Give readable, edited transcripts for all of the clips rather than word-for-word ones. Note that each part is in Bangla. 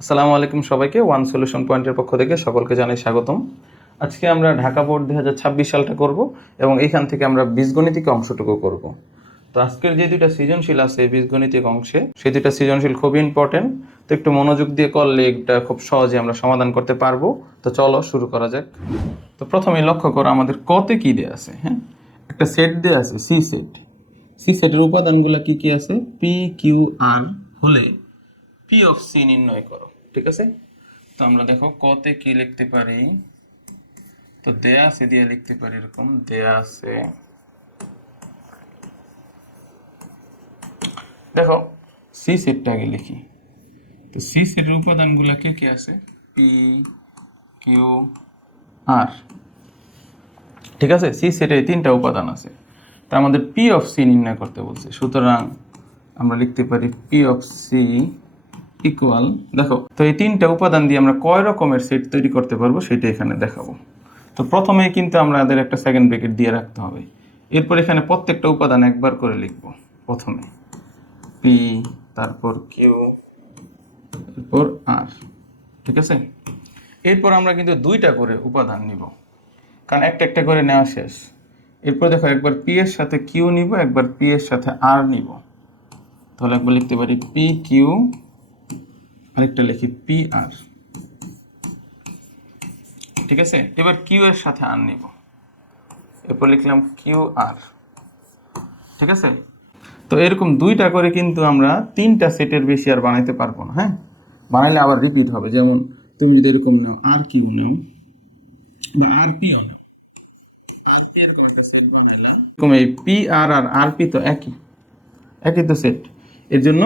আসসালামু আলাইকুম সবাইকে ওয়ান সলিউশন পয়েন্টের পক্ষ থেকে সকলকে জানাই স্বাগতম। আজকে আমরা ঢাকা বোর্ড 2026 সালটা করব এবং এইখান থেকে আমরা বীজগণিতিক অংশটুকু করব। তো আজকের যে দুইটা সৃজনশীল আছে এই বীজগণিতিক অংশে, সেই দুইটা সৃজনশীল খুবই ইম্পর্টেন্ট। তো একটু মনোযোগ দিয়ে করলে এটা খুব সহজে আমরা সমাধান করতে পারবো। তো চলো শুরু করা যাক। তো প্রথমে লক্ষ্য করো আমাদের কতে কি দেয়া আছে। হ্যাঁ, একটা সেট দেয়া আছে সি সেট। সি সেটের উপাদানগুলো কি কি আছে? পি কিউ আর হলে পি অফ সি নির্ণয় করো। ঠিক আছে, তো আমরা দেখো কতে কি লিখতে পারি। তো দেয়া আছে দিয়ে লিখতে পারি এরকম দেয়া আছে। দেখো সি সেটটা আগে লিখি। তো সি সেটের উপাদানগুলো কে কে আছে? P Q R. ঠিক আছে, সি সেটে তিনটা উপাদান আছে। তা আমাদের পি অফ সি নির্ণয় করতে বলছে, সুতরাং আমরা লিখতে পারি পি অফ সি ইকুয়াল, দেখো তো এই তিনটা উপাদান দিয়ে আমরা কয় রকমের সেট তৈরি করতে পারবো সেটা এখানে দেখাবো। তো প্রথমে কিন্তু আমাদের একটা সেকেন্ড ব্র্যাকেট দিয়ে রাখতে হবে। এরপর এখানে প্রত্যেকটা উপাদান একবার করে লিখব। প্রথমে পি, তারপর কিউ, এরপর আর। ঠিক আছে, এরপর আমরা কিন্তু দুইটা করে উপাদান নিব, কারণ একটা একটা করে নেওয়া শেষ। এরপর দেখো একবার পি এর সাথে কিউ নিব, একবার পি এর সাথে আর নিব। তাহলে একবার লিখতে পারি পি কিউ, আরেকটা লিখি পি আর। ঠিক আছে, এবার কিউ এর সাথে আর নিব, এরপর লিখলাম কিউ আর। ঠিক আছে, তো এরকম দুইটা করে কিন্তু আমরা তিনটা সেটের বেশি আর বানাইতে পারবো না। হ্যাঁ, বানাইলে আবার রিপিট হবে। যেমন তুমি যদি এরকম নাও আর কিউ নাও বা আর পিও নাও, আর পি এর কয়টা সেট বানাইলাম, এরকম এই পি আর আর আর পি তো একই একই তো সেট। এর জন্য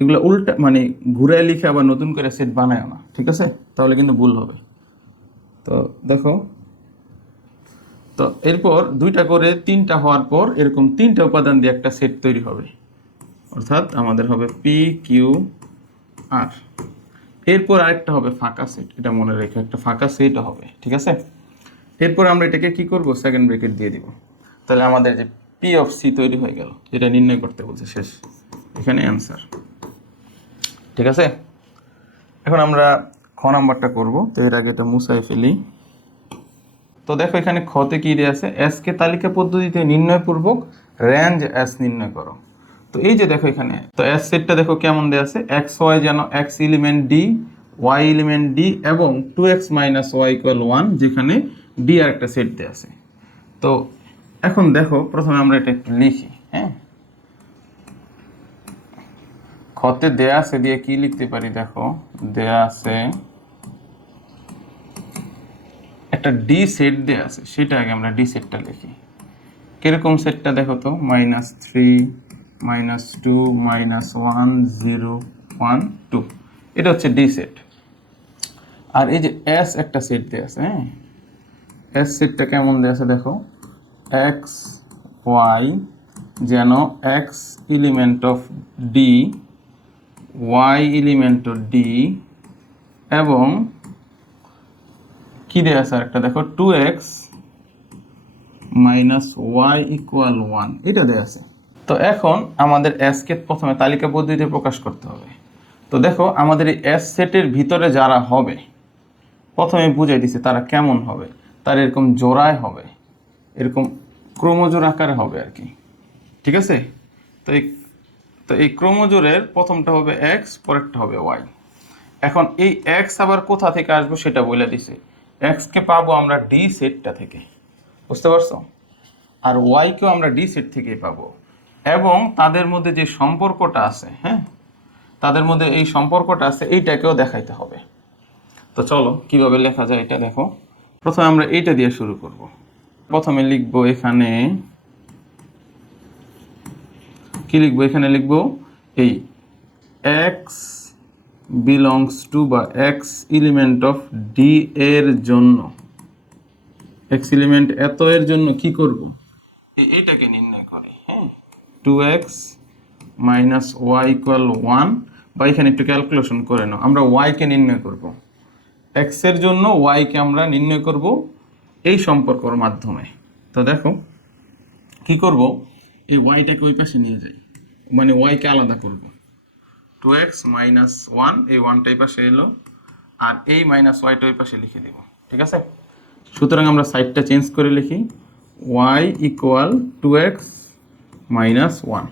এগুলো উল্টা মানে ঘুরায় লিখে আবার নতুন করে সেট বানায় না। ঠিক আছে, তাহলে কিন্তু ভুল হবে। তো দেখো, তো এরপর দুইটা করে তিনটা হওয়ার পর এরকম তিনটা উপাদান দিয়ে একটা সেট তৈরি হবে, অর্থাৎ আমাদের হবে পি কিউ আর। এরপর আরেকটা হবে ফাঁকা সেট, এটা মনে রেখে একটা ফাঁকা সেট হবে। ঠিক আছে, এরপর আমরা এটাকে কি করব, সেকেন্ড ব্র্যাকেট দিয়ে দিব। তাহলে আমাদের যে পি অফ সি তৈরি হয়ে গেল, যেটা নির্ণয় করতে বলছে, শেষ এখানে অ্যান্সার। ঠিক আছে, এখন আমরা খ নাম্বারটা করব। তো এর আগে এটা মুছাই ফেলি। তো দেখো এখানে খতে কি দেয়া আছে, এস কে তালিকা পদ্ধতিতে নির্ণয় পূর্বক রেঞ্জ এস নির্ণয় করো। তো এই যে দেখো এখানে তো এস সেটটা দেখো কেমন দেয়া আছে, এক্স ওয়াই যেন x element d, y element d এবং 2x মাইনাস ওয়াই ইকুয়াল 1, যেখানে ডি আর একটা সেট দেয়া আছে। তো এখন দেখো প্রথমে আমরা এটা একটু লিখি। হ্যাঁ, খতে দেয়া আছে দিয়ে কি লিখতে পারি, দেখো দেয়া আছে একটা ডি সেট দেয়া আছে, সেটা আগে আমরা ডি সেটটা লিখি। কিরকম সেটটা দেখো তো, -3 -2 -1 0 1 2, এটা হচ্ছে ডি সেট। আর এই যে এস একটা সেট দেয়া আছে। হ্যাঁ, এস সেটটা কেমন দেয়া আছে দেখো, এক্স ওয়াই যেন x element of d, y element of d এবং কি দেয়া আছে আরেকটা দেখো 2x মাইনাস ওয়াই ইকুয়াল 1, এটা দেয়া আছে। তো এখন আমাদের এস কে প্রথমে তালিকা পদ্ধতিতে প্রকাশ করতে হবে। তো দেখো আমাদের এই এস সেটের ভিতরে যারা হবে, প্রথমে বুঝাই দিছে তারা কেমন হবে। তার এরকম জোড়ায় হবে, এরকম ক্রোমোজোর আকারে হবে আর কি। ঠিক আছে, তো এই ক্রোমোজোরের প্রথমটা হবে এক্স, পরেরটা হবে ওয়াই। এখন এই এক্স আবার কোথা থেকে আসবো সেটা বলে দিছে। এক্সকে পাবো আমরা ডি সেটটা থেকে, বুঝতে পারছো? আর ওয়াইকেও আমরা ডি সেট থেকেই পাবো। এবং তাদের মধ্যে যে সম্পর্কটা আছে, হ্যাঁ, তাদের মধ্যে এই সম্পর্কটা আছে, এইটাকেও দেখাইতে হবে। তো চলো কিভাবে লেখা যায় এটা দেখো। প্রথমে আমরা এইটা দিয়ে শুরু করব। প্রথমে লিখবো এখানে কি লিখবো, এখানে লিখবো এই এক্স বিলংস টু বা এক্স এলিমেন্ট অফ ডি এর জন্য, এক্স এলিমেন্ট এত এর জন্য কি করব, এইটাকে নির্ণয় করে। হ্যাঁ, 2x মাইনাস ওয়াই ইকুয়াল 1, বা এখানে একটু ক্যালকুলেশন করে নাও, আমরা ওয়াইকে নির্ণয় করব, এক্স এর জন্য ওয়াইকে আমরা নির্ণয় করব এই সম্পর্কর মাধ্যমে। তো দেখো কি করব, এই ওয়াইটাকে ওই পাশে নিয়ে যাই, মানে ওয়াইকে আলাদা করব। 2x মাইনাস 1, এই 1টা এই পাশে এলো, আর এই মাইনাস ওয়াইটা ওই পাশে লিখে দেব। ঠিক আছে, সুতরাং আমরা সাইডটা চেঞ্জ করে লিখি y ইকুয়াল 2x মাইনাস 1।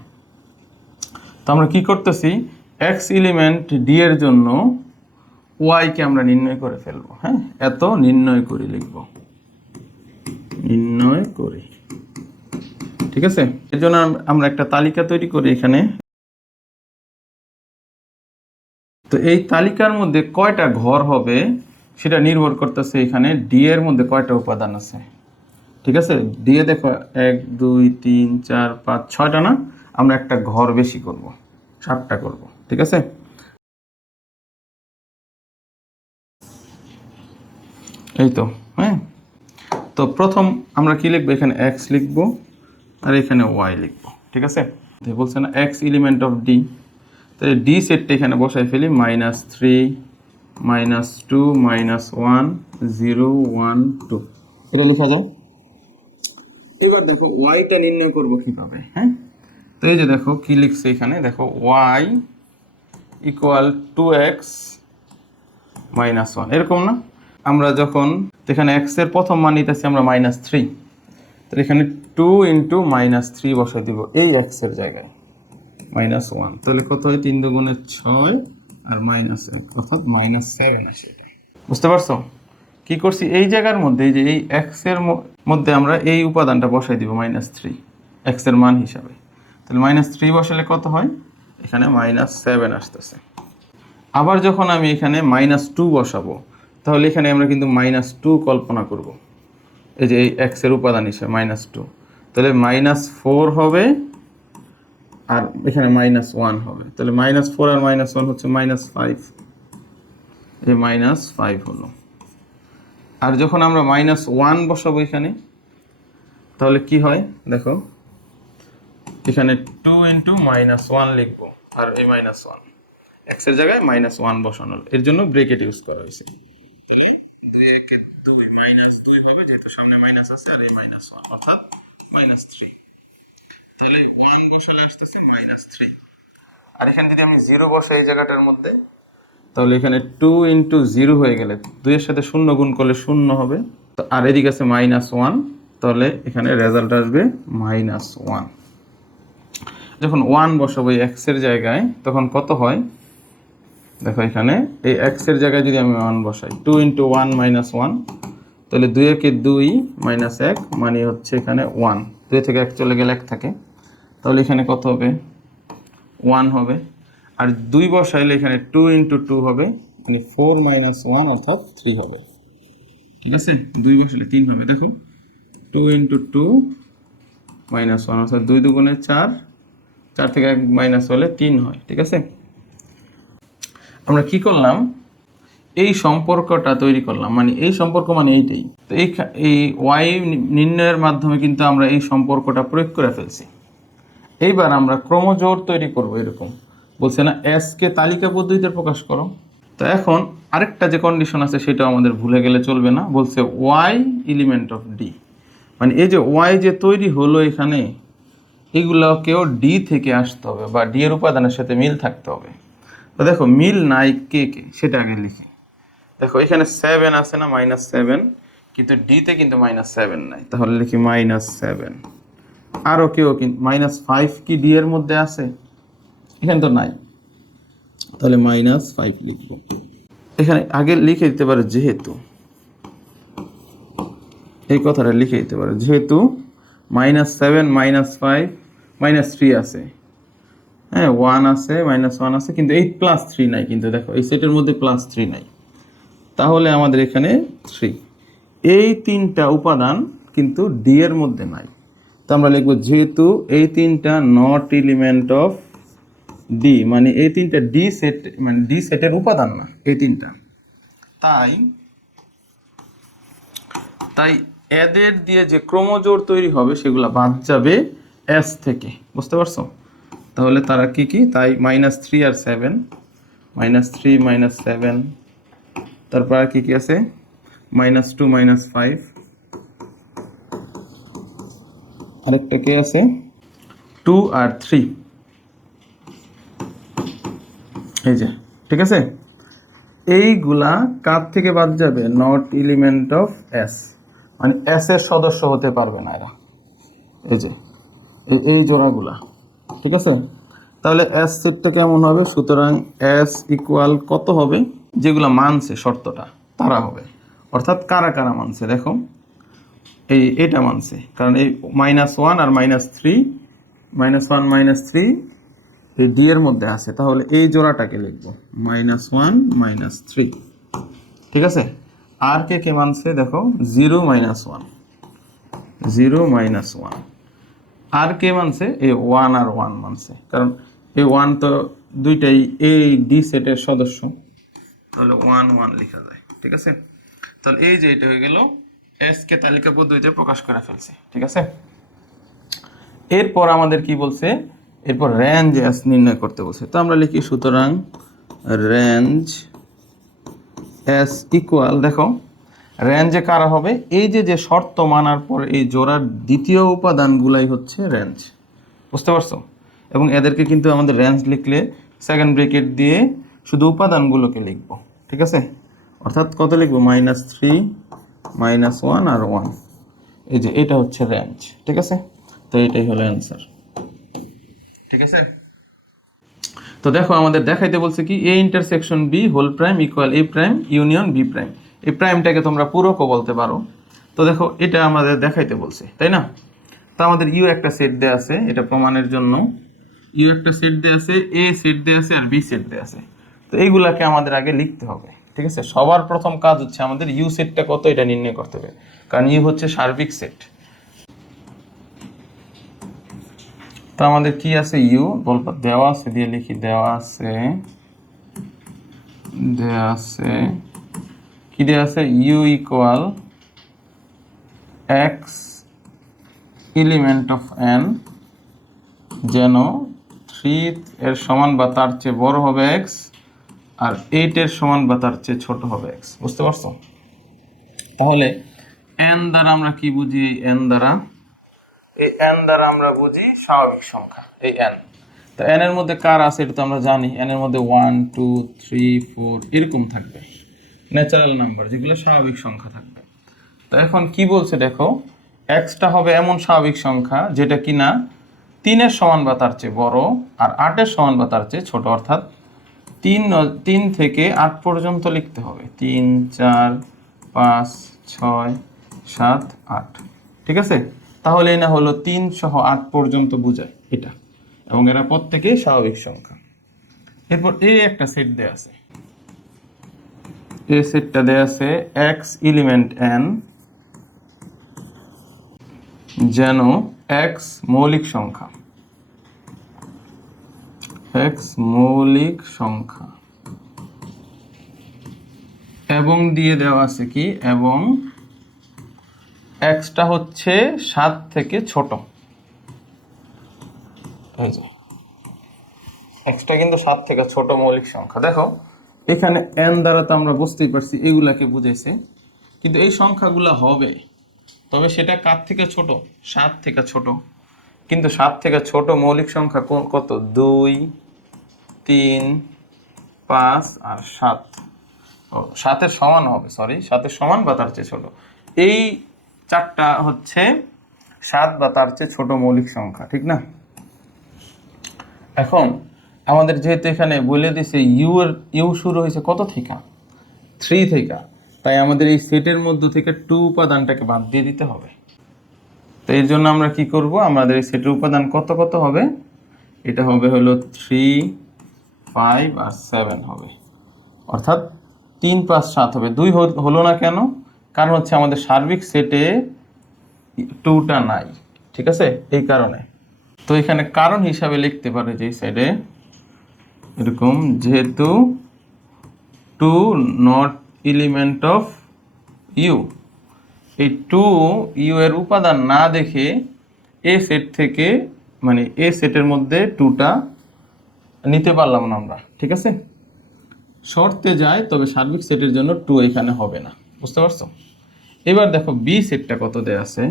তো আমরা কি করতেছি, x এলিমেন্ট d এর জন্য y কে আমরা নির্ণয় করে ফেলবো। হ্যাঁ, এত নির্ণয় করে লিখব, নির্ণয় করি। ঠিক আছে, এর জন্য আমরা একটা তালিকা তৈরি করি এখানে। তো এই তালিকার মধ্যে কয়টা ঘর হবে সেটা নির্ভর করতেছে এখানে ডি এর মধ্যে কয়টা উপাদান আছে। ঠিক আছে, ডি এ দেখো 1 2 3 4 5 6টা না, আমরা একটা ঘর বেশি করব, 7টা করব। ঠিক আছে, এই তো। হ্যাঁ, তো প্রথম আমরা কি লিখবো, এখানে x লিখবো আর এখানে y লিখবো। ঠিক আছে, বলছে না x এলিমেন্ট অফ ডি, তাহলে ডি সেটটা এখানে বসাই ফেলি -3 -2 -1 0 1 2, এটা লেখা যায়। এবার দেখো ওয়াইটা নির্ণয় করব কিভাবে। হ্যাঁ, তো এই যে দেখো কি লিখছে এখানে, দেখো y ইকুয়াল 2x মাইনাস 1, এরকম না। আমরা যখন এখানে x এর প্রথম মান নিতেছি আমরা -3, তাহলে এখানে 2 ইন্টু -3 বসাই দিব এই x এর জায়গায়, -1, তাহলে কত হয়, 3 দুগুণে 6 আর -1 অর্থাৎ -7 আসে। এটা বুঝতে পারছো কি করছি, এই জায়গার মধ্যে এই যে এই x এর মধ্যে আমরা এই উপাদানটা বসাই দিব -3 x এর মান হিসাবে। তাহলে -3 বসালে কত হয়, এখানে -7 আসতেছে। আবার যখন আমি এখানে -2 বসাবো, তাহলে এখানে আমরা কিন্তু -2 কল্পনা করব, এই যে এই x এর উপাদান হিসেবে -2, তাহলে -4 হবে আর এখানে -1 হবে, তাহলে -4 আর -1 হচ্ছে -5, এই -5 হলো। আর যখন আমরা -1 বসাবো এখানে, তাহলে কি হয় দেখো, এখানে 2 ইন্টু -1 লিখবো আর এই -1 x এর জায়গায় -1 বসানো, এর জন্য ব্রেকেট ইউজ করা হয়েছে। তাহলে 2 একে 2 -2 হবে, যেহেতু সামনে মাইনাস আছে, আর এই -1 অর্থাৎ -3, তাহলে 1 বসালে আসতেছে -3। আর এখানে যদি আমি 0 বসাই এই জায়গাটার মধ্যে, তাহলে এখানে 2 ইন্টু 0 হয়ে গেলে 2 এর সাথে 0 গুণ করলে 0 হবে, তো আর এদিকে আছে -1, তাহলে এখানে রেজাল্ট আসবে -1। যখন 1 বসাবো এই x এর জায়গায়, তখন কত হয় দেখো, এখানে এই x এর জায়গায় যদি আমি 1 বসাই, 2 ইন্টু 1 -1, তাহলে 2 একে 2 -1 মানে হচ্ছে এখানে 1, 2 থেকে 1 চলে গেলে 1 থাকে, তাহলে এখানে কত হবে, 1 হবে। আর 2 বসাইলে এখানে 2 ইন্টু 2 হবে, মানে 4 -1 অর্থাৎ 3 হবে। ঠিক আছে, 2 বসালে 3 হবে, দেখো 2 ইন্টু 2 -1 অর্থাৎ 2 দুগুণে 4, 4 থেকে 1 মাইনাস হলে 3 হয়। ঠিক আছে, আমরা কি করলাম, এই সম্পর্কটা তৈরি করলাম, মানে এই সম্পর্ক মানে এইটাই। তো এই y নির্ণয়ের মাধ্যমে কিন্তু আমরা এই সম্পর্কটা প্রয়োগ করে ফেলছি। এইবার আমরা ক্রমজোড় তৈরি করব, এরকম বলছে না s কে তালিকা পদ্ধতিতে প্রকাশ করো। তো এখন আরেকটা যে কন্ডিশন আছে সেটা আমাদের ভুলে গেলে চলবে না, বলছে y এলিমেন্ট অফ d, মানে এই যে y যে তৈরি হলো এখানে, এগুলোকেও d থেকে আসতে হবে বা d এর উপাদানের সাথে মিল থাকতে হবে। তো দেখো মিল নাই কে কে সেটা আগে লিখি। দেখো এখানে 7 আছে না, -7, কিন্তু d তে কিন্তু -7 নাই, তাহলে লিখি -7। আরও কেউ কিন্তু -5 কি d এর মধ্যে আছে, এখানে তো নাই, তাহলে -5 লিখবো। এখানে আগে লিখে দিতে পারে যেহেতু, এই কথাটা লিখে দিতে পারে যেহেতু -7 -5 -3 আছে, হ্যাঁ 1 আছে -1 আছে, কিন্তু 8 + 3 নাই, কিন্তু দেখো এই সেটের মধ্যে +3 নাই, তাহলে আমাদের এখানে 3, এই 3টা উপাদান কিন্তু ডি এর মধ্যে নাই। তো আমরা লিখবো যেহেতু এই 3টা নট এলিমেন্ট অফ ডি, মানে এই 3টা ডি সেট, মানে ডি সেটের উপাদান না এই 3টা, তাই এদের দিয়ে যে ক্রমজোড় তৈরি হবে সেগুলো বাদ যাবে এস থেকে, বুঝতে পারছো? তাহলে তারা কি কি, তাই -3 আর 7, -3 -7, তারপর আর কি কি আছে, -2 -5, আরেকটা কি আছে 2 আর 3, এই যে, ঠিক আছে, এইগুলা কার থেকে বাদ যাবে? নট এলিমেন্ট অফ এস, মানে এস এর সদস্য হতে পারবে না এরা। এই যে এই জোড়াগুলা, ঠিক আছে। তাহলে এস সেটটা কেমন হবে? সুতরাং এস ইকুয়াল কত হবে? যেগুলো মানছে শর্তটা তারা হবে। অর্থাৎ কারা কারা মানছে দেখো, এটা মানছে, কারণ এই -1 আর -3, -1 -3 এই ডি এর মধ্যে আছে, তাহলে এই জোড়াটাকে লিখবো -1 -3, ঠিক আছে। আর কে কে মানছে দেখো, 0 -1, 0 -1। আর কে মানছে? এই 1 আর 1 মানছে, কারণ এই 1 তো দুইটাই এই ডি সেটের সদস্য, তাহলে 1 1 লেখা যায়, ঠিক আছে। তাহলে এই যে এটা হয়ে গেল এস কে তালিকা পদ্ধতিতে প্রকাশ করে ফেলছে, ঠিক আছে। এরপর আমাদের কি বলছে? এরপর রেঞ্জ এস নির্ণয় করতে বলছে। তো আমরা লিখি সুতরাং রেঞ্জ এস ইকুয়াল, দেখো রেঞ্জে কারা হবে? এই যে শর্ত মানার পর এই জোড়ার দ্বিতীয় উপাদানগুলাই হচ্ছে রেঞ্জ, বুঝতে পারছো? এবং এদেরকে কিন্তু আমাদের রেঞ্জ লিখলে সেকেন্ড ব্রেকেট দিয়ে শুধু উপাদানগুলোকে লিখবো, ঠিক আছে। অর্থাৎ কত লিখবো? -3 -1 আর 1। এই যে এটা হচ্ছে রেঞ্জ, ঠিক আছে। তো এটাই হলো অ্যান্সার, ঠিক আছে। তো দেখো আমাদের দেখাইতে বলছে কি, A intersection B whole prime equal A prime union B prime. এই প্রাইমটাকে তোমরা পূরকও বলতে পারো। তো দেখো এটা আমাদের দেখাইতে বলছে, তাই না? তো আমাদের ইউ একটা সেট দেয়া আছে, এটা প্রমাণের জন্য ইউ একটা সেট দেয়া আছে, এ সেট দেয়া আছে আর বি সেট দেয়া আছে। তো এইগুলাকে আমাদের আগে লিখতে হবে, ঠিক আছে। সবার প্রথম কাজ হচ্ছে আমাদের ইউ সেটটা কত এটা নির্ণয় করতে হবে, কারণ ইউ হচ্ছে সার্বিক সেট। তো আমাদের কি আছে? ইউ বলবো দেওয়া আছে, দিয়ে লিখি দেওয়া আছে কি দেওয়া আছে? U equal x element of N, যেন 3 এর সমান বা তার চেয়ে বড় হবে এক্স, আর 8 এর সমান বা তার চেয়ে ছোট হবে এক্স, বুঝতে পারছো? তাহলে এন দ্বারা আমরা কি বুঝি? এন দ্বারা, এই এন দ্বারা আমরা বুঝি স্বাভাবিক সংখ্যা, এই এন। তো এন এর মধ্যে কার আছে এটা তো আমরা জানি, এন এর মধ্যে 1 2 3 4 এরকম থাকবে, ন্যাচারাল নাম্বার যেগুলো স্বাভাবিক সংখ্যা থাকবে। তো এখন কি বলছে দেখো, এক্সটা হবে এমন স্বাভাবিক সংখ্যা যেটা কিনা 3 এর সমান বা তার চেয়ে বড় আর 8 এর সমান বা তার চেয়ে ছোট, অর্থাৎ 3 থেকে 8 পর্যন্ত লিখতে হবে, 3 4 5 6 7 8, ঠিক আছে। তাহলে না হলো 3 সহ 8 পর্যন্ত বোঝায় এটা, এবং এরা প্রত্যেকেই স্বাভাবিক সংখ্যা। এরপর এই একটা সেট দেয়া আছে, এই সেটটা দেয়া আছে এক্স এলিমেন্ট এন, যেন এক্স মৌলিক সংখ্যা, এক্স মৌলিক সংখ্যা, এবং দিয়ে দেওয়া আছে কি, এবং এক্সটা হচ্ছে 7 থেকে ছোট। এই যে এক্সটা কিন্তু 7 থেকে ছোট মৌলিক সংখ্যা। দেখো এখানে এন দ্বারা তো আমরা বুঝতেই পারছি এগুলাকে বুঝাইছে, কিন্তু এই সংখ্যাগুলো হবে, তবে সেটা কার থেকে ছোট? 7 থেকে ছোট। কিন্তু 7 থেকে ছোট মৌলিক সংখ্যা কত? 2 3 5 আর 7। ও 7 এর সমান হবে, সরি 7 এর সমান বা তার চেয়ে ছোট। এই চারটা হচ্ছে 7 বা তার চেয়ে ছোট মৌলিক সংখ্যা, ঠিক না? এখন আমাদের যেহেতু এখানে বলে দিছে ইউ শুরু হয়েছে কত থেকে? 3 থেকে, তাই আমাদের এই সেটের মধ্য থেকে 2 উপাদানটাকে বাদ দিয়ে দিতে হবে। তো এর জন্য আমরা কি করব? আমাদের এই সেটের উপাদান কত কত হবে? এটা হবে হলো 3 5 আর 7 হবে, অর্থাৎ 3 5 7 হবে। 2 হলো না কেন? কারণ হচ্ছে আমাদের সার্বিক সেটে 2টা নাই, ঠিক আছে, এই কারণে। তো এখানে কারণ হিসাবে লিখতে পারে যে সাইডে এরকম, যেহেতু 2 নট এলিমেন্ট অফ ইউ, এই 2 ইউ এর উপাদান না দেখে এ সেট থেকে, মানে এ সেটের মধ্যে 2টা নিতে পারলাম না আমরা, ঠিক আছে। শর্তে যায়, তবে সার্বিক সেটের জন্য 2 এখানে হবে না, বুঝতে পারছো? এবার দেখো বি সেটটা কত দেয়া আছে।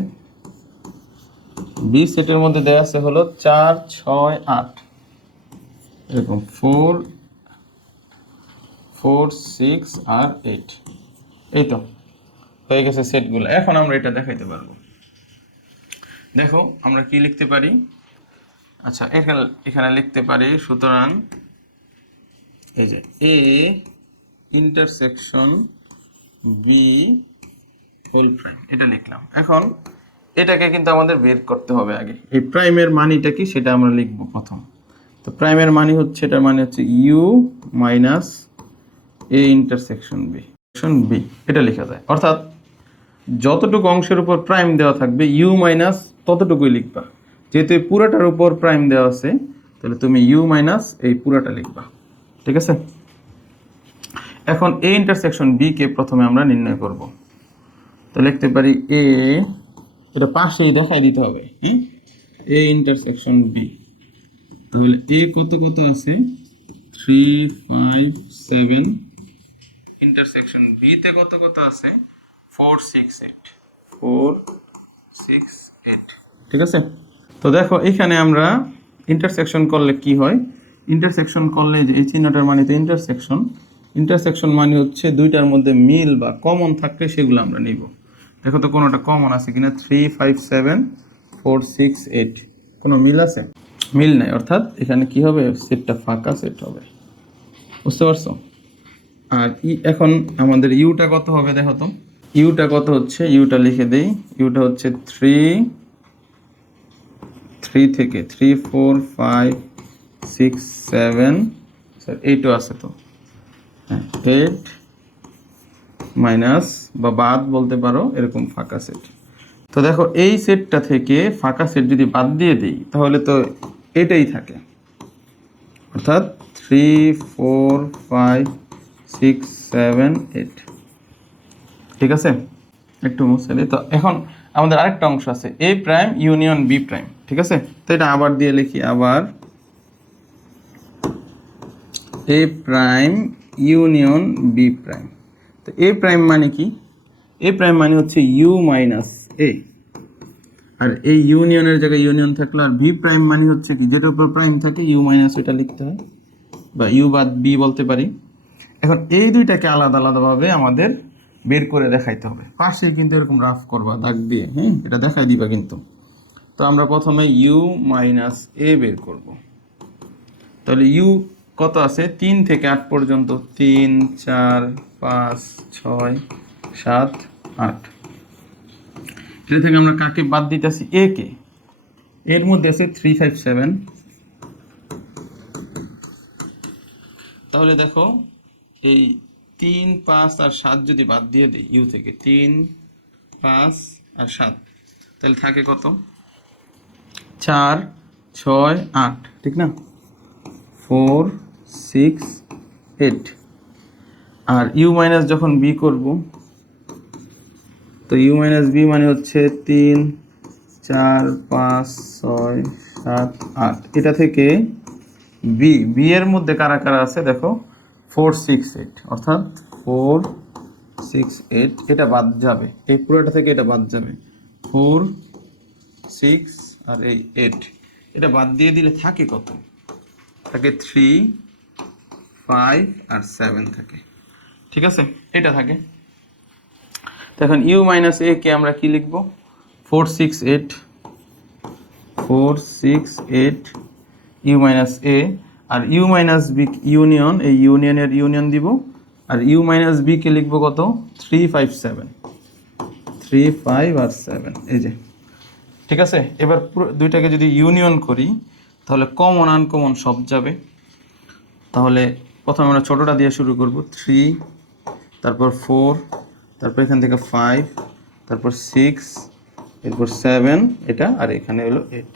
বি সেটের মধ্যে দেয়া আছে হলো 4 6 8, এরকম 4 4 6 আর 8। এই তো হয়ে গেছে সেটগুলো। এখন আমরা এটা দেখাইতে পারবো। দেখো আমরা কি লিখতে পারি, আচ্ছা এখানে এখানে লিখতে পারি, সুতরাং এই যে A intersection B whole prime, এটা লিখলাম। এখন এটাকে কিন্তু আমাদের বের করতে হবে আগে, এই প্রাইমের মানিটা কি সেটা আমরা লিখবো প্রথম। তো প্রাইমের মানি হচ্ছে, এটার মানে হচ্ছে U minus A intersection B, এটা লেখা যায়। অর্থাৎ যতটুকু অংশের উপর প্রাইম দেওয়া থাকবে ইউ মাইনাস ততটুকুই লিখবা। যেহেতু এই পুরাটার উপর প্রাইম দেওয়া আছে, তাহলে তুমি ইউ মাইনাস এই পুরাটা লিখবা। ঠিক আছে। এখন এ ইন্টারসেকশন বি কে প্রথমে আমরা নির্ণয় করব। তো লিখতে পারি এ, এটা পাশেই দেখাই দিতে হবে কি, এ ইন্টারসেকশন বি। তাহলে এ কত কত আছে, 3 5 7, ইন্টারসেকশন বি তে কত কত আছে, 4 6 8, 4 6 8। ঠিক আছে। তো দেখো এখানে আমরা ইন্টারসেকশন করলে কি হয়, ইন্টারসেকশন করলে যে এই চিহ্নটার মানে তো ইন্টারসেকশন, ইন্টারসেকশন মানে হচ্ছে দুইটার মধ্যে মিল বা কমন থাকলে সেগুলো আমরা নিব। দেখো তো কোনোটা কমন আছে কিনা, 3 5 7 4 6 8, কোনো মিল আছে? মিল নাই, অর্থাৎ এখানে কি হবে, সেটটা ফাঁকা সেট হবে। বুঝতে পারছো? আর এখন আমাদের ইউটা কত হবে দেখো তো, ইউটা কত হচ্ছে, ইউটা লিখে দেই, ইউটা হচ্ছে 3 থেকে 3 4 5 6 7, স্যার 8ও আছে তো, হ্যাঁ 8 মাইনাস বা বাদ বলতে পারো, এরকম ফাঁকা সেট। তো দেখো এই সেটটা থেকে ফাঁকা সেট যদি বাদ দিয়ে দিই তাহলে তো এটাই থাকে, অর্থাৎ 3 4 5 6 7 8। ঠিক আছে, একটু মুছে দিই। তো এখন আমাদের আরেকটা অংশ আছে, এ প্রাইম ইউনিয়ন বি প্রাইম। ঠিক আছে, তো এটা আবার দিয়ে লিখি, আবার এ প্রাইম ইউনিয়ন বি প্রাইম। তো এ প্রাইম মানে কি, এ প্রাইম মানে হচ্ছে ইউ মাইনাস এ, আর এই ইউনিয়নের জায়গায় ইউনিয়ন থাকলো, আর ভি প্রাইম মানে হচ্ছে কি, যেটার উপর প্রাইম থাকে ইউ মাইনাস এটা লিখতে হয়, বা ইউ বাদ বি বলতে পারি। এখন এই দুইটাকে আলাদা আলাদাভাবে আমাদের বের করে দেখাইতে হবে। পাশে কিন্তু এরকম রাফ করবা দাগ দিয়ে, হ্যাঁ এটা দেখাই দিবা কিন্তু। তো আমরা প্রথমে ইউ মাইনাস এ বের করব। তাহলে ইউ কত আছে, 3 থেকে 8 পর্যন্ত, 3 4 5 6 7 8। এটা থেকে আমরা কাকে বাদ দিতেছি, এ কে, এর মধ্যে আছে 3 5 7। তাহলে দেখো এই 3 5 আর 7 যদি বাদ দিয়ে দিই ইউ থেকে, 3 5 আর 7, তাহলে থাকে কত, 4 6 8, ঠিক না, 4 6 8। আর ইউ মাইনাস যখন বি করব, তো ইউ মাইনাস বি মানে হচ্ছে 3 4 5 6 7 8। এটা থেকে বি, বি এর মধ্যে কারা কারা আছে দেখো, 4 6 8, অর্থাৎ 4 6 8, এটা বাদ যাবে, এই পুরোটা থেকে এটা বাদ যাবে, 4 6 আর এই 8, এটা বাদ দিয়ে দিলে থাকে কত, থাকে 3 5 আর 7 থাকে। ঠিক আছে, এটা থাকে। তো এখন ইউ মাইনাস এ কে আমরা কি লিখব, 4 6 8, 4 6 8 ইউ মাইনাস এ, আর ইউ মাইনাস বি ইউনিয়ন, এই ইউনিয়নের ইউনিয়ন দিব, আর ইউ মাইনাস বি কে লিখবো কত, 3 5 7, 3 5 আর 7, এই যে। ঠিক আছে, এবার পুরো দুইটাকে যদি ইউনিয়ন করি তাহলে কমন আনকমন সব যাবে। তাহলে প্রথমে আমরা ছোটটা দিয়ে শুরু করব, 3, তারপর 4, তারপর এখান থেকে 5, তারপর 6, এরপর 7 এটা, আর এখানে হলো 8।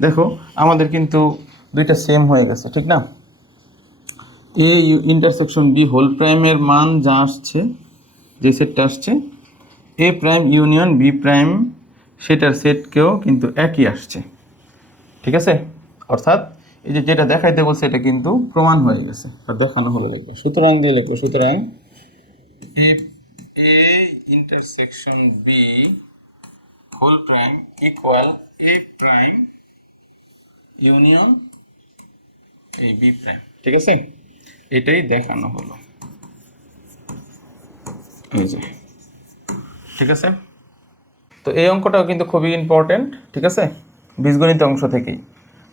দেখো আমাদের কিন্তু দুইটা সেম হয়ে গেছে, ঠিক না। এ ইন্টারসেকশন বি হোল প্রাইমের মান যা আসছে, যে সেটটা আসছে, এ প্রাইম ইউনিয়ন বি প্রাইম সেটার সেটকেও কিন্তু একই আসছে। ঠিক আছে, অর্থাৎ এই যে যেটা দেখাইতে বলছে এটা কিন্তু প্রমাণ হয়ে গেছে আর দেখানো হলো। লিখবো সুতরাং দিয়ে লিখবো, সুতরাং A intersection B whole prime equal A prime union এই বি প্রাইম। ঠিক আছে, এটাই দেখানো হলো। এই যে, ঠিক আছে। তো এই অঙ্কটাও কিন্তু খুবই ইম্পর্টেন্ট, ঠিক আছে, বীজগণিত অংশ থেকেই।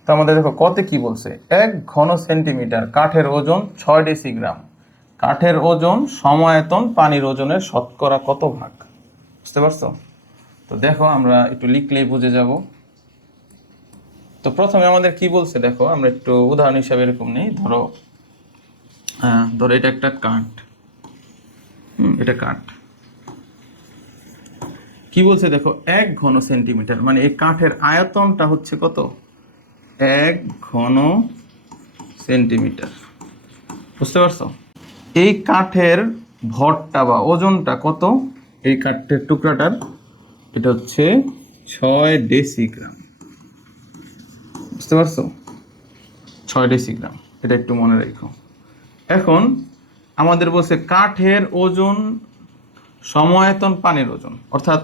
তো আমাদের দেখো কতে কি বলছে, 1 ঘন সেন্টিমিটার কাঠের ওজন 6 ডেসিগ্রাম। কাঠের ওজন সমায়তন পানির ওজনের শতকরা কত ভাগ? বুঝতে পারছো? তো দেখো আমরা একটু লিখলেই বুঝে যাব। তো প্রথমে আমাদের কি বলছে দেখো, আমরা একটু উদাহরণ হিসাবে এরকম নেই। ধরো ধরো এটা একটা কাঠ, এটা কাঠ। কি বলছে দেখো, 1 ঘন সেন্টিমিটার, মানে এই কাঠের আয়তনটা হচ্ছে কত, 1 ঘন সেন্টিমিটার। বুঝতে পারছো? এই কাঠের ভরটা বা ওজনটা কত, এই কাঠের টুকরাটার, এটা হচ্ছে 6 ডেসিগ্রাম। বুঝতে পারছো? 6 ডেসিগ্রাম, এটা একটু মনে রেখো। এখন আমাদের বলছে কাঠের ওজন সমায়তন পানির ওজন, অর্থাৎ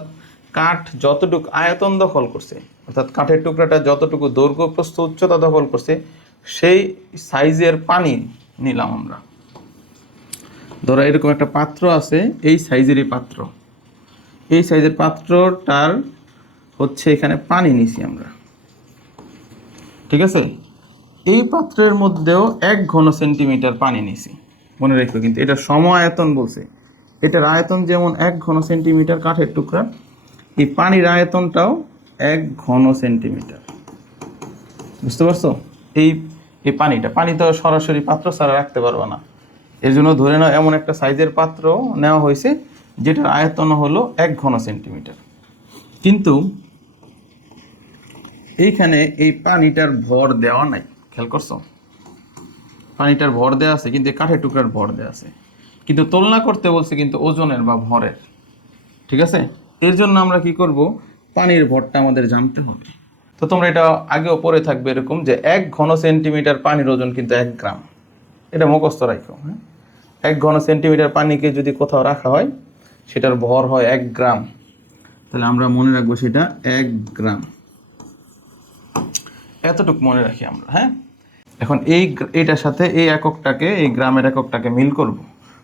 কাঠ যতটুকু আয়তন দখল করছে, অর্থাৎ কাঠের টুকরাটা যতটুকু দৈর্ঘ্য প্রস্থ উচ্চতা দখল করছে, সেই সাইজের পানি নিলাম আমরা। ধরো এরকম একটা পাত্র আছে, এই সাইজেরই পাত্র, এই সাইজের পাত্রটার হচ্ছে এখানে পানি নিছি আমরা, ঠিক আছে। এই পাত্রের মধ্যেও 1 ঘন সেন্টিমিটার পানি নিছি, মনে রেখো। কিন্তু এটা সম আয়তন বলছে, এটার আয়তন যেমন 1 ঘন সেন্টিমিটার কাঠের টুকরা, এই পানির আয়তনটাও 1 ঘন সেন্টিমিটার। বুঝতে পারছো? এই এই পানি তো সরাসরি পাত্র ছাড়া রাখতে পারবে না, এর জন্য ধরে নাও এমন একটা সাইজের পাত্র নেওয়া হয়েছে যেটার আয়তন হলো 1 ঘন সেন্টিমিটার। কিন্তু এইখানে এই পানিটার ভর দেওয়া নাই, খেয়াল করছো? পানিটার ভর দেওয়া আছে কিন্তু কাঠের টুকরার ভর দেওয়া আছে, কিন্তু তুলনা করতে বলছে কিন্তু ওজনের বা ভরের, ঠিক আছে। এর জন্য আমরা কি করব, পানির ভরটা আমাদের জানতে হবে। তো তোমরা এটা আগেও পড়ে থাকবে এরকম যে 1 ঘন সেন্টিমিটার পানির ওজন কিন্তু 1 গ্রাম, এটা মুখস্থ রাখো। হ্যাঁ, 1 ঘন সেন্টিমিটার পানিকে যদি কোথাও রাখা হয় সেটার ভর হয় 1 গ্রাম, তাহলে আমরা মনে রাখবো সেটা 1 গ্রাম, এতটুকু মনে রাখি আমরা। হ্যাঁ, এখন এইটার সাথে এই এককটাকে, এই গ্রামের এককটাকে মিল করব।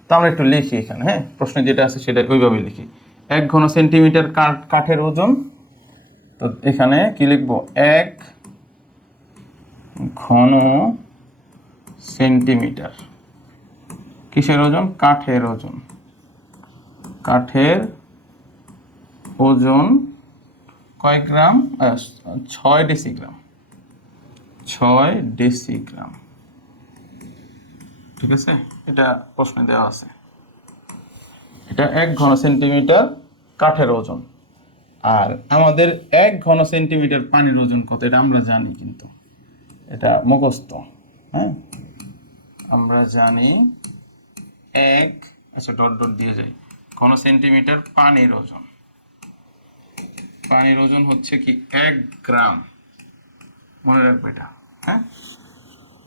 তো আমরা একটু লিখি এখানে। হ্যাঁ, প্রশ্নে যেটা আছে সেটা ওইভাবে লিখি। 1 ঘন সেন্টিমিটার কাঠের ওজন, তো এখানে কি লিখবো, 1 ঘন সেন্টিমিটার কিসের ওজন, কাঠের ওজন। কাঠের ওজন কয় গ্রাম, 6 ডেসিগ্রাম, 6 ডেসিগ্রাম, ঠিক আছে। এটা প্রশ্নে দেওয়া আছে, এটা 1 ঘন সেন্টিমিটার কাঠের ওজন। আর আমাদের 1 ঘন সেন্টিমিটার পানির ওজন কত এটা আমরা জানি, কিন্তু এটা মুখস্থ। হ্যাঁ, আমরা জানি 1, আচ্ছা ডট ডট দিয়ে যাই, ঘন সেন্টিমিটার পানির ওজন। পানির ওজন হচ্ছে কি 1 গ্রাম, মনে রাখবে এটা। হ্যাঁ,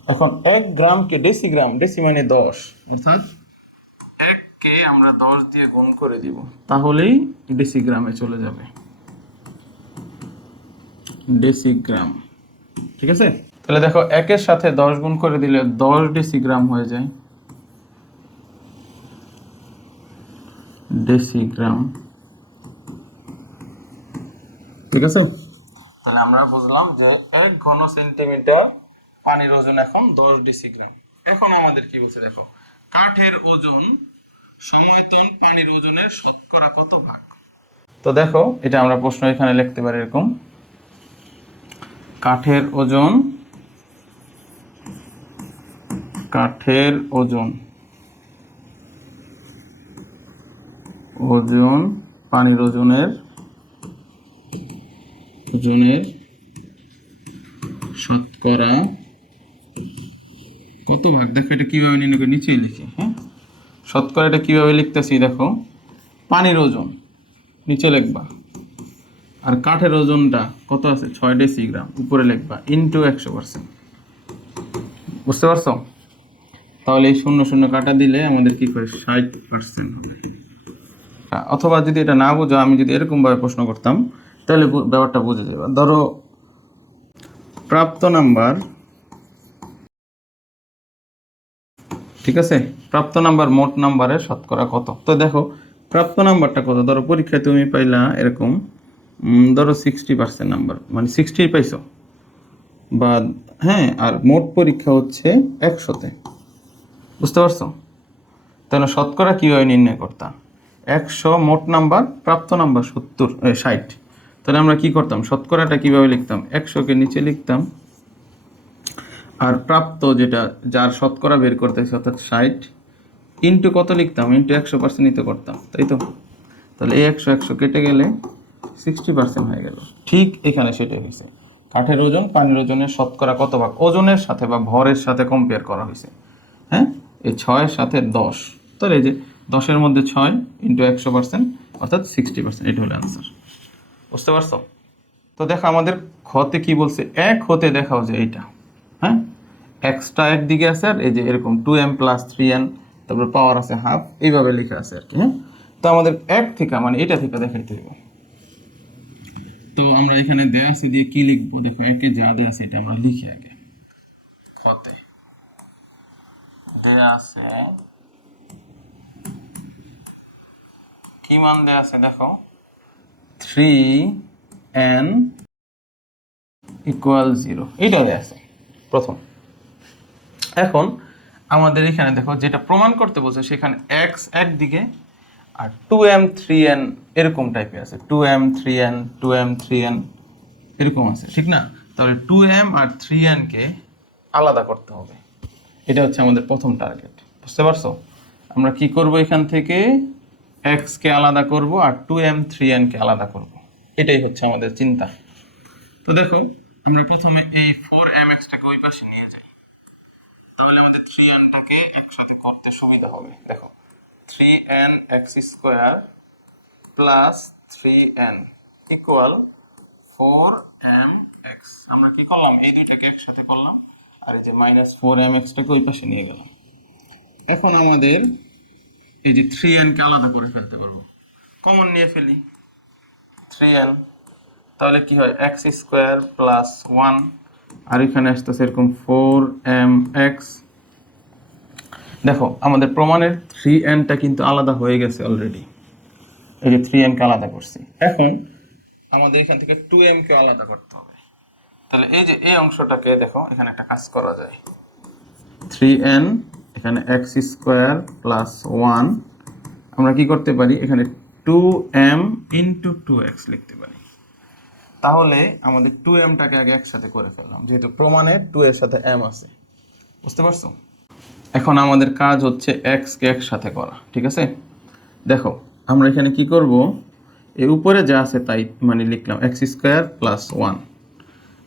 এখন 1 গ্রামকে ডেসিগ্রাম, ডেসি মানে 10, অর্থাৎ 1 কে আমরা 10 দিয়ে গুণ করে দিব, তাহলেই ডেসিগ্রামে চলে যাবে, ডেসিগ্রাম, ঠিক আছে। তাহলে দেখো 1 এর সাথে 10 গুণ করে দিলে 10 ডেসিগ্রাম হয়ে যায়, ডেসিগ্রাম, ঠিক আছে। তাহলে আমরা বুঝলাম যে 1 ঘন সেন্টিমিটার পানির ওজন এখন 10 ডেসিগ্রাম। এখন আমাদের কি বলছে দেখো, কাঠের ওজন সমায়তন পানির ওজনের শতকরা কত ভাগ। তো দেখো এটা আমরা প্রশ্ন এখানে লিখতে পারি এরকম, কাঠের ওজন, কাঠের ওজন, ওজন পানির ওজনের, ওজনের শতকরা কত ভাগ। দেখো এটা কিভাবে নির্ণয় করে, নিচেই লিখি। হ্যাঁ, শতকরা এটা কিভাবে লিখতেছি দেখো, পানির ওজন নিচে লিখবা, আর কাঠের ওজনটা কত আছে 6 ডেসিগ্রাম, উপরে লিখবা ইনটু 100%। বুঝতে পারছো? তাহলে এই 0 0 কাটা দিলে আমাদের কি করে 60% হবে। অথবা যদি এটা না বুঝো, আমি যদি এরকম ভাবে প্রশ্ন করতাম তাহলে ব্যাপারটা বুঝে যাবে। ধরো প্রাপ্ত নাম্বার, ঠিক আছে, প্রাপ্ত নাম্বার মোট নাম্বারের শতকরা কত। তো দেখো প্রাপ্ত নাম্বারটা কত? ধরো পরীক্ষায় তুমি পাইলা এরকম ধরো 60% নাম্বার, মানে 60 পাইছো, বা হ্যাঁ, আর মোট পরীক্ষা হচ্ছে 100-তে, বুঝতে পারছো? তাহলে শতকরা কীভাবে নির্ণয় করতাম? 100 মোট নাম্বার, প্রাপ্ত নাম্বার 60। তাহলে আমরা কি করতাম? শতকরাটা কিভাবে লিখতাম? 100-কে নিচে লিখতাম, আর প্রাপ্ত যেটা যার শতকরা বের করতেছে অর্থাৎ 60 ইন্টু কত লিখতাম? ইন্টু 100% নিতে করতাম, তাই তো? তাহলে এই 100 কেটে গেলে 60% হয়ে গেল। ঠিক এখানে সেটাই হয়েছে। কাঠের ওজন পানির ওজনের শতকরা কত ভাগ? ওজনের সাথে বা ভরের সাথে কম্পেয়ার করা হয়েছে। হ্যাঁ, এই 6-এর সাথে 10, তাহলে এই যে 10-এর মধ্যে 6 ইন্টু 100% অর্থাৎ 60%, এটা হলো অ্যান্সার। বুঝতে পারছো? তো দেখো আমাদের খতে কি বলছে, এক হতে দেখাও যে এইটা, হ্যাঁ, এক্সট্রা একদিকে আছে, আর এই যে এরকম 2m প্লাস 3n, তারপর পাওয়ার আছে হাফ, এইভাবে লেখা আছে আর কি। হ্যাঁ, তো আমাদের এক থেকে মানে এটা থেকে দেখাইতে হবে। তো আমরা এখানে দেয়া আছে দিয়ে কি লিখবো? দেখো একে যা দেয়া আছে এটা আমরা লিখি আগে। খতে দেয়া আছে কি মান দেয়া আছে দেখো, 3n ইকুয়াল 0, এইটা দেয়া আছে প্রথম। এখন আমাদের এখানে দেখো যেটা প্রমাণ করতে বলছে সেখানে x একদিকে আর 2m 3n এরকম টাইপের আছে, 2m 3n 2m 3n এরকম আছে, ঠিক না? তাহলে 2m আর 3n কে আলাদা করতে হবে, এটা হচ্ছে আমাদের প্রথম টার্গেট। বুঝতে পারছো? আমরা কি করব? এখান থেকে x কে আলাদা করব আর 2m 3n কে আলাদা করব, এটাই হচ্ছে আমাদের চিন্তা। তো দেখো আমরা প্রথমে এই 4mx টাকে ওই পাশে নিয়ে যাই, তাহলে আমাদের 3n টাকে একসাথে করতে সুবিধা হবে। দেখো 3n x square plus 3n equal 4mx। আমরা কি করলাম? এই দুইটাকে একসাথে করলাম, আর এই যে মাইনাস 4mx টাকে ওই পাশে নিয়ে গেলাম। এখন আমাদের এই যে 3n কে আলাদা করে ফেলতে পারবো, কমন নিয়ে ফেলি 3n, তাহলে কি হয়? x স্কয়ার প্লাস 1, আর এখানে আসতেছে এরকম 4mx। দেখো আমাদের প্রমাণের 3nটা কিন্তু আলাদা হয়ে গেছে অলরেডি, এই যে 3n কে আলাদা করছি। এখন আমাদের এখান থেকে 2m কে আলাদা করতে হবে। তাহলে এই যে এই অংশটাকে দেখো, এখানে একটা কাজ করা যায়, 3n এখানে x স্কয়ার প্লাস 1, আমরা কি করতে পারি? এখানে 2m ইন্টু 2x লিখতে পারি। তাহলে আমাদের 2mটাকে আগে একসাথে করে ফেললাম, যেহেতু প্রমাণে 2 এর সাথে m আছে। বুঝতে পারছো? এখন আমাদের কাজ হচ্ছে x কে একসাথে করা, ঠিক আছে? দেখো আমরা এখানে কি করব, এই উপরে যা আছে তাই মানে লিখলাম x স্কয়ার প্লাস 1,